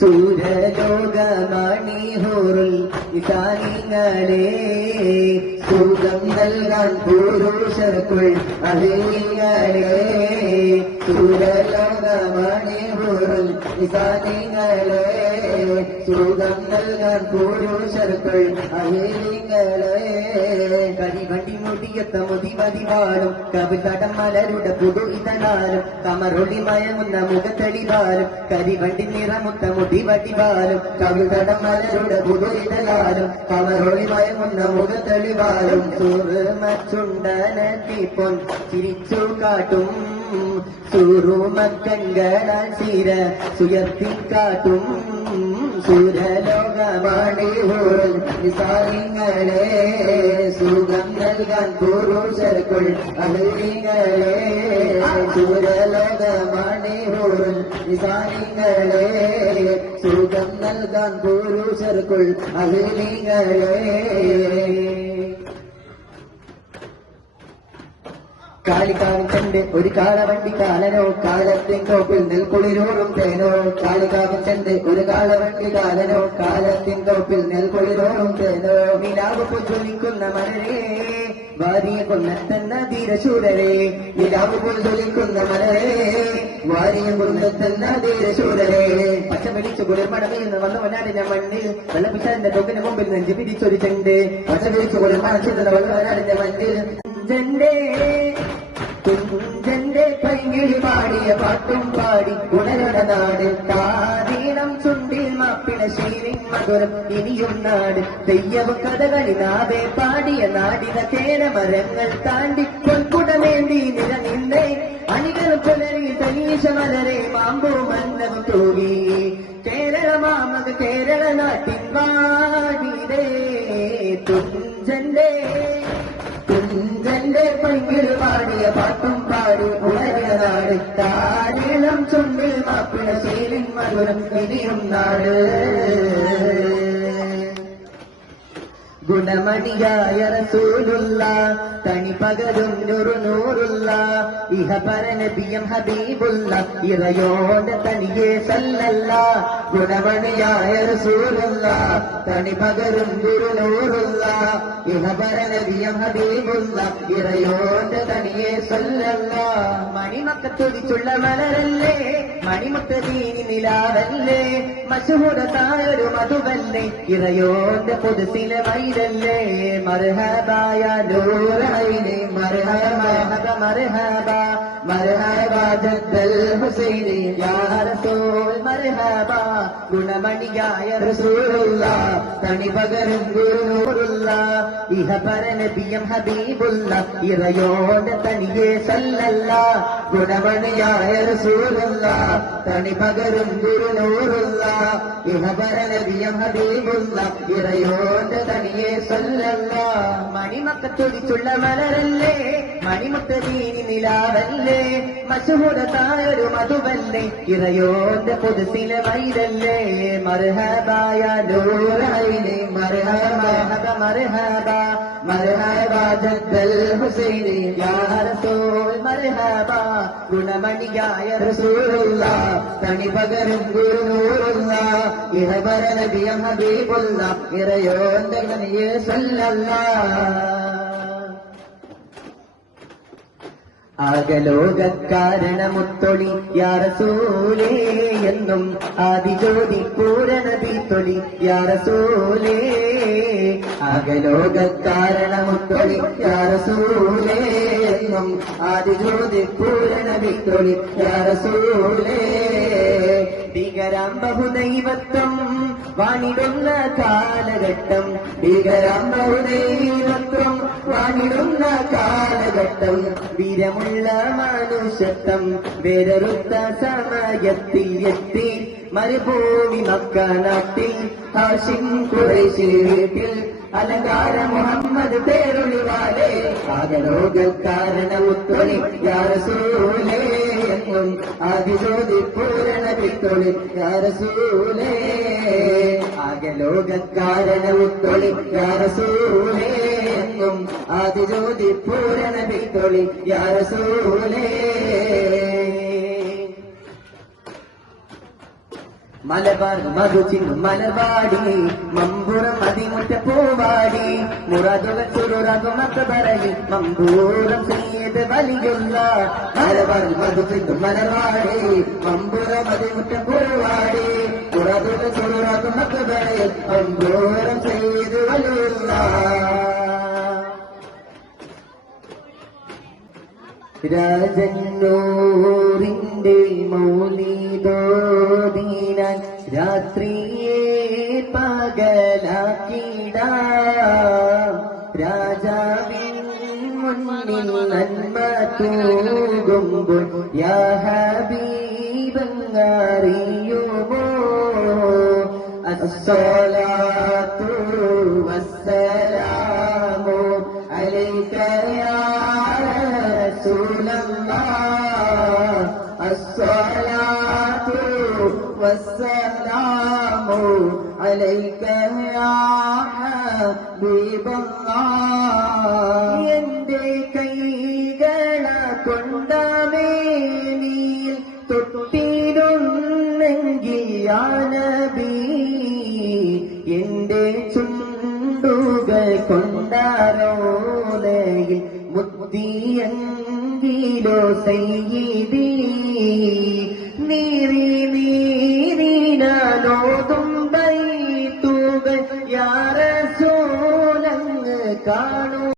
സൂര്യലോകമണിഹോറുൽ ഇതാനിങ്ങളെ സുഖം നൽകാൻ പുരുഷർക്കുൾ അഹിങ്ങളെ സൂര്യലോകമണിഹോറുൽ ഇതാനിങ്ങളെ സുഖം നൽകാൻ പുരുഷർക്കുൾ അഹിങ്ങളെ കരിവണ്ടി മുടിയത്ത മുതിമതി വാഴും കവിതടം മലരുടെ പുതു ഇതനാലും കമറൊളി മയങ്ങുന്ന മുഖത്തെളിവാലും കരിവണ്ടി നിറമുത്ത മുടിവടിവാലും കവിതടം മലരുടെ പുതു ഇതനാലും കമറൊളി മയങ്ങുന്ന മുഖത്തെളിവാലും സൂറുമച്ചുണ്ടനത്തി പൊൻ ചിരിച്ചു കാട്ടും. സൂറുമക്കങ്കടാൻ ചീര സുയർത്തിക്കാട്ടും സുരലോകമാണി നിസാരിങ്ങളെ സുഖം നൽകാൻ പുരുഷർക്കുൾ അഹിങ്ങളെ സുരലോകമാണി നിസാരിങ്ങളെ സുഖം നൽകാൻ പുരുഷർക്കുൾ അഹിങ്ങളെ ചെണ്ട് ഒരു കാളവണ്ടി കാലനോ കാലത്തിൻ തോപ്പിൽ നെൽക്കുളിരോറും തേനോ. ചെണ്ട് ഒരു കാളവണ്ടി കാലനോ കാലത്തിൻ തോപ്പിൽ നെൽക്കുളിരോറും തേനോ. നിലാവ് പൊജ്വലിക്കുന്ന മലരേ വാരിയ കൊന്നെത്തുന്ന ധീരശൂരരെ നിലാവ് പൊജ്വലിക്കുന്ന മലരേ വാരിയ കൊന്നെത്തുന്ന ധീരശൂരരെ പച്ച പിടിച്ചു കുളിർമടമീന്ന് വന്നവനാടിന്റെ മണ്ണിൽ വെള്ളപ്പിച്ചാന്റെ തൊക്കിന് മുമ്പിൽ നെഞ്ചു പിടിച്ചൊരു ചെണ്ട്. പച്ച പിടിച്ചു കുളിർമടച്ചിരുന്ന വന്നവനാടിന്റെ മണ്ണിൽ. കുഞ്ചന്റെ പൈകിളി പാടിയ പാട്ടും പാടി ഉണരണ നാട് താരീണം ചുണ്ടിൽ മാപ്പിള ശീലിൻ മധുരം ഇനിയും നാട്. തെയ്യവും കഥകളി നാവേ പാടിയ നാടിന കേരമരങ്ങൾ താണ്ടി പൊൻകുടമേന്തി നിലനിന്നേ അണികൾ പുലരി തനീശ മലരെ മാമ്പൂ മന്നവും തൂകി. കേരള മാമക കേരള നാട്ടിൻ വാടിതേ തുഞ്ചന്റെ കുഞ്ചന്റെ പൈങ്കിൾ പാടിയ പാട്ടും പാടി ഉണരിയ നാട് താരീളം ചുണ്ടിൽ മാപ്പിള ശൈലിൻ മധുരം കിരിയും നാട്. ഗുണമണിയായ റസൂലുള്ള തനി പകരും നൂറു നൂറുള്ള ഇഹ പരനബിയം ഹബീബുള്ള ഇറയോടെ തനിയെ സല്ലല്ല ഗുണമണിയായ റസൂലുള്ള തനി പകരും ഗുരു നൂറുള്ള ഇഹ പരനബിയം ഹബീബുള്ള ഇറയോടെ തനിയെ സല്ലല്ല. മണിമക്ക മണിമക്കത്തൊതിച്ചുള്ള മലരല്ലേ മണിമുത്ത ദീനി നിലാവല്ലേ മശുഹുറത്തായൊരു മധുവല്ലേ ഇറയോടെ പൊതുസിലെ വൈരല്ലേ മർഹബായ നൂറൈനി മർഹബ മർഹബ മർഹബ ജദ്ദൽ ഹുസൈനി യാ റസൂൽ മർഹബ ഗുണമണിയായ റസൂലുള്ള തനി പകരും ഗുരുനൂറുള്ള ഇഹ പരനബിയം ഹബീബുള്ള ഇറയോട് തനിയെ സല്ലല്ല ഗുണമണിയായ റസൂലുള്ള തനി പകരും ഗുരുനൂറുള്ള ഇഹ പരനബിയം ഹബീബുള്ള ഇറയോന്റെ സല്ലല്ല മണിമക്കത്തൊടിച്ചുള്ള മലരല്ലേ മണിമുത്ത ദീനി നിലാവല്ലേ മശുഹുരതായൊരു മധുവല്ലേ ഇറയോന്റെ പൊതുസിലെ വൈരല്ലേ മർഹബായ നൂറൈനെ മർഹബ മർഹബ മർഹബ ജദ്ദൽ ഹുസൈനി യാ റസൂൽ മർഹബ ഗുണമണിയായ റസൂലുള്ള. തനി പകരും ഗുരുനൂറുള്ള ഇഹബര നബിയം ഹബീബുള്ള ഇറയോന്റെ കനിയെ സല്ലല്ലാ ആകലോകക്കാരണമുത്തൊളി യാറസൂലേ എന്നും ആദിജ്യോതി പൂരണതി തൊളി യാറസൂലേ. ആകലോകക്കാരണമുത്തൊളി യാറസൂലേ. എന്നും ആദിജ്യോതി പൂരണതി റസൂലേ ഭീകരാം ബഹുദൈവത്വം വാണിടുന്ന കാലഘട്ടം. ഭീകരാം ബഹുദൈവത്വം വാണിടുന്ന കാലഘട്ടം. വീരമുള്ള മനുഷ്യത്വം വേരറുത്ത സമയത്തിൽ എത്തി. മരുഭൂമി മക്കനത്തിൽ ഹാഷിം കുറേശി വീട്ടിൽ അലങ്കാര മുഹമ്മദ് പേരൊളിവാലേ ആകലോകക്കാരണമുത്തൊളി യാരസൂലേ എന്നും ആദിജ്യോതി പൂരണ വിത്തൊളി യാരസൂലേ ആകലോകക്കാരണമുത്തൊളി യാരസൂലേ എന്നും ആദിജ്യോതി പൂരണ വിത്തൊളി യാരസൂലേ മലബാർ മധുചിൻ മലബാടി മമ്പുറം അതിമുറ്റ പൂവാടി. മുറാദുകൾ ചുരുറാകും മക്കബറയിൽ മമ്പൂറം ചെയ്ത് വലിയുള്ള മലബാർ മധുചിൻ മലബാടി മമ്പുറം അതിമുറ്റ പൂവാടി. മുറാദുകൾ ചുരുറാകും മക്കബറയിൽ മമ്പൂറം ചെയ്ത് വലിയുള്ള രാജന്നൂറിന്റെ മൗലിതോദീനാൻ രാത്രിയെ പകലാക്കിട. രാജാവിൻ നന്മ തൂകുമ്പോൾ യാ ഹബീബങ്ങറിയുമോ والسلام عليك يا حبيب الله എന്റെ കൈകള കൊണ്ടമേനിയിൽ തൊട്ടിരുന്നെങ്കിൽ യാനബി എന്റെ ചുണ്ടുകൾ കൊണ്ടാരോലയിൽ മുത്തിയെങ്കിലോ സയ്യിദീ